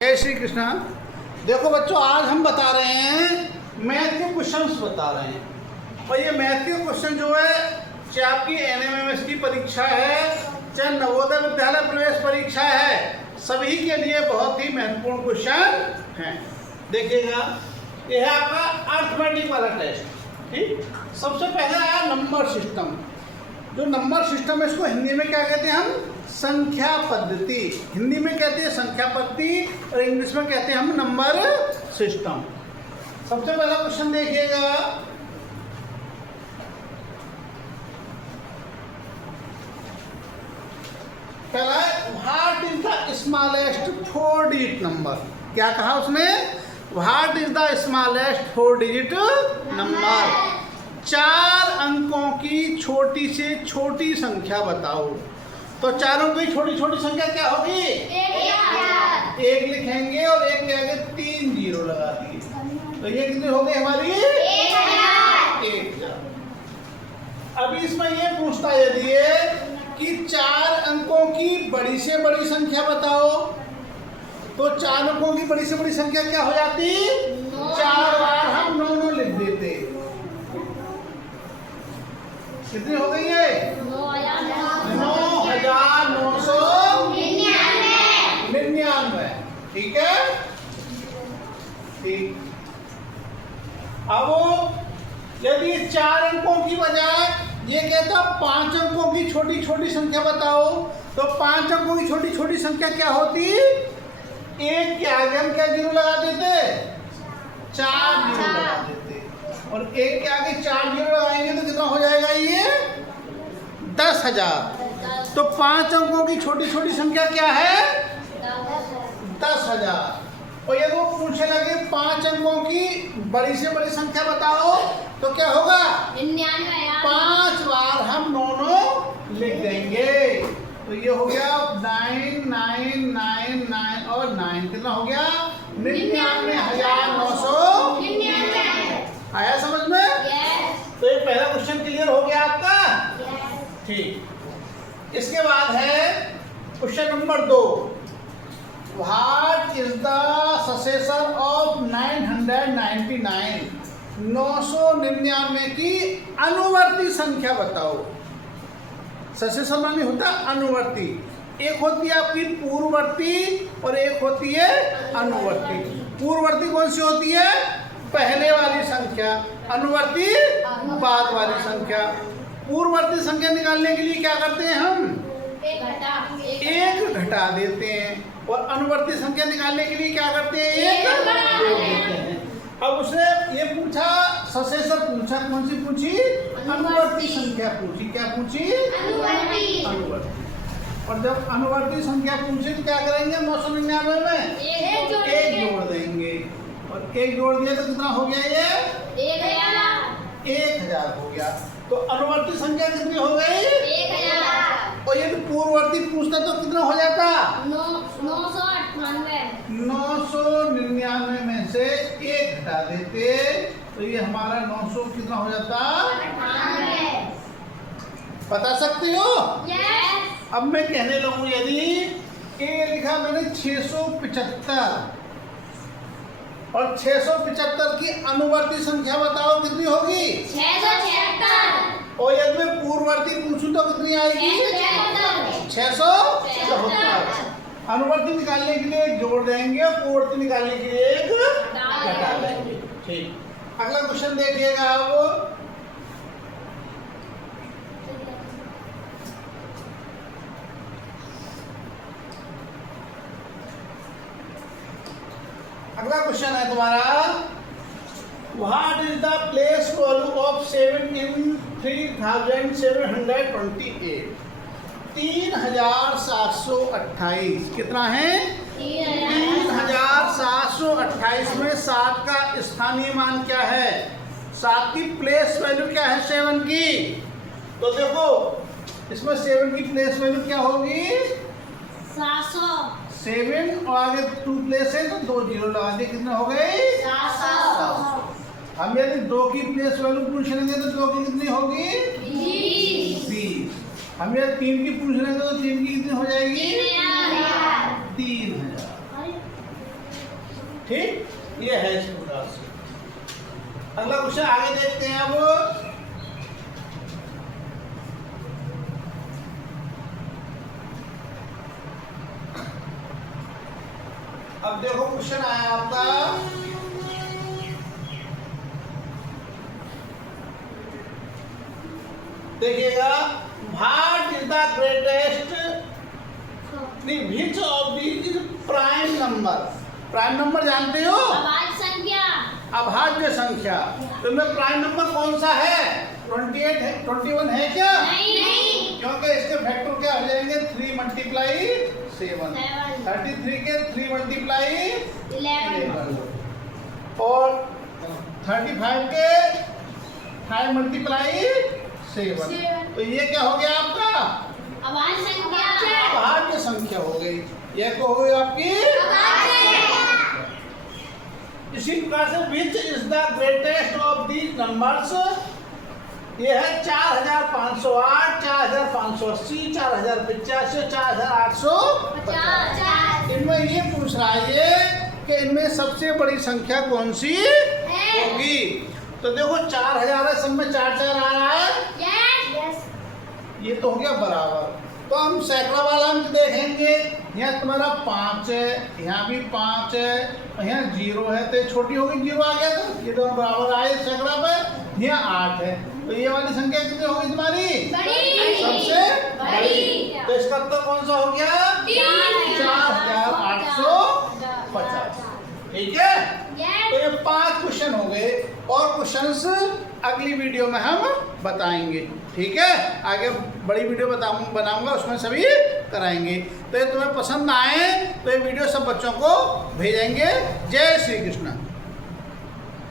जय श्री कृष्णा। देखो बच्चों, आज हम बता रहे हैं मैथ के क्वेश्चंस बता रहे हैं। और ये मैथ के क्वेश्चन जो है, चाहे आपकी एनएमएमएस की परीक्षा है, चाहे नवोदय विद्यालय प्रवेश परीक्षा है, सभी के लिए बहुत ही महत्वपूर्ण क्वेश्चन हैं। देखिएगा, यह है आपका अर्थमेटिक वाला टेस्ट। ठीक, सबसे पहले आया नंबर सिस्टम। जो नंबर सिस्टम है, इसको हिंदी में क्या कहते हैं हम? संख्या पद्धति। हिंदी में कहते हैं संख्या पद्धति और इंग्लिश में कहते हैं हम नंबर सिस्टम। सबसे पहला क्वेश्चन देखिएगा, पहला है what is the smallest 4 digit number. क्या कहा उसने? What is the smallest 4 digit number. 4 अंकों की छोटी से छोटी संख्या बताओ। तो 4 अंकों की छोटी छोटी संख्या क्या होगी? 1 लिखेंगे और 1 के आगे 3 जीरो लगा दिए, तो ये कितनी हो गई हमारी? 1000। अभी इसमें ये पूछता है यदि कि 4 अंकों की बड़ी से बड़ी संख्या बताओ, तो 4 अंकों की बड़ी से बड़ी संख्या क्या हो जाती? 4 बार हम 9 लिख देते। कितनी हो गई है? 9,999। ठीक है, ठीक। अब यदि 4 अंकों की बजाय ये कहता 5 अंकों की छोटी छोटी संख्या बताओ, तो 5 अंकों की छोटी छोटी संख्या क्या होती? 1 के आगे हम क्या जीरो लगा देते? 4 जीरो लगा देते। और 1 के आगे 4 जीरो लगाएंगे तो कितना हो जाएगा? ये 10,000। तो 5 अंकों की छोटी छोटी संख्या क्या है? 10,000। और यदि वो पूछने लगे 5 अंकों की बड़ी से बड़ी संख्या बताओ, तो क्या होगा? 5 बार हम 9 लिख देंगे। तो ये हो गया 9999 और 9 कितना हो गया? 99,999। आया समझ में? तो ये पहला क्वेश्चन क्लियर हो गया आपका। ठीक, इसके बाद है question number 2। What is the successor of 999? 999 की अनुवर्ती संख्या बताओ। सक्सेसर माने होता अनुवर्ती। एक होती है आपकी पूर्ववर्ती और एक होती है अनुवर्ती। पूर्ववर्ती कौन सी होती है? पहले वाली संख्या। अनुवर्ती बाद वाली संख्या। पूर्ववर्ती संख्या निकालने के लिए क्या करते हैं हम? 1 घटा देते हैं। और अनुवर्ती संख्या निकालने के लिए क्या करते हैं? 1 जोड़ देते हैं। अब उसने ये पूछा, सक्सेसर पूछा, कौन सी पूछी? अनुवर्ती संख्या पूछी। क्या पूछी? अनुवर्ती। और जब अनुवर्ती संख्या पूछी तो क्या करेंगे? 999 में 1 जोड़ देंगे। और 1 जोड़ दिया तो कितना हो गया? ये 1000 हो गया। तो अनुवर्ती संख्या कितनी हो गई? 1000। और यदि पूर्ववर्ती पूछता तो कितना हो जाता? 999 में से 1 घटा देते, तो ये हमारा 900 कितना हो जाता? 98। बता सकते हो? यस। अब मैं कहने लगूं, यदि ये लिखा मैंने 675 और 675 की अनुवर्ती संख्या बताओ कितनी होगी? 676। और यदि मैं पूर्ववर्ती पूछूं तो कितनी आएगी? 674। अनुवर्ती निकालने के लिए 1 जोड़ देंगे और पूर्ववर्ती निकालने के लिए 1 घटा देंगे। ठीक, अगला क्वेश्चन देखिएगा आप। अगला क्वेश्चन है तुम्हारा, what is the place value of 7 इन 3728? 3728 कितना है? 3728 में 7 का स्थानीय मान क्या है? 7 की प्लेस वैल्यू क्या है 7 की? तो देखो, इसमें 7 की प्लेस वैल्यू क्या होगी? 7 और आगे 2 प्लेस है तो 2 जीरो लगा दिए, कितने हो गए? 700। हम यदि 2 की प्लेस वैल्यू पूछ लेंगे तो 2 की कितनी होगी? 20। हम यदि 3 की पूछ लेंगे तो 3 की कितनी हो जाएगी? 3000। ठीक, ये है इस प्रकार से। अगला क्वेश्चन आगे देखते हैं अब। अब देखो क्वेश्चन आया आपका, देखिएगा, व्हाट इज द ग्रेटेस्ट, नहीं, which of these is prime number. Prime number जानते हो? अभाज्य संख्या। अभाज्य संख्या। तो इनमें प्राइम नंबर कौन सा है? 28 है, 21 है क्या? नहीं। क्योंकि इसके फैक्टर क्या हो जाएंगे? 3 मल्टीप्लाई 7, 33 के 3 मल्टीप्लाई 11 और 35 के 5 मल्टीप्लाई 7। तो ये क्या हो गया आपका? अभाज्य संख्या। अभाज्य संख्या हो गई। ये तो हो गई आपकी। इसी प्रकार से which is the greatest of these numbers, ये है 4508, 4580, 4085, 4850। इनमें ये पूछ रहा है ये कि इनमें सबसे बड़ी संख्या कौन सी होगी। तो देखो 4000 है, सब में 4 4 आ रहा है, ये तो हो गया बराबर। तो हम सैकड़ा वाला अंक देखेंगे, यहाँ तुम्हारा 5 है, यहाँ भी 5 है, यहाँ 0 है, तो ये छोटी होगी, 0 आ गया, तो ये दोनों बराबर आए सैकड़ा पे। यहाँ 8 है, तो ये वाली संख्या कितनी होगी तुम्हारी? सबसे बड़ी। तो इसका उत्तर कौन सा हो गया? 4850। ठीक है। तो ये 5 क्वेश्चन हो गए और क्वेश्चंस अगली वीडियो में हम बताएंगे। ठीक है, आगे बड़ी वीडियो बनाऊंगा, उसमें सभी कराएंगे। तो ये तुम्हें पसंद आए तो ये वीडियो सब बच्चों को भेजेंगे। जय श्री कृष्ण।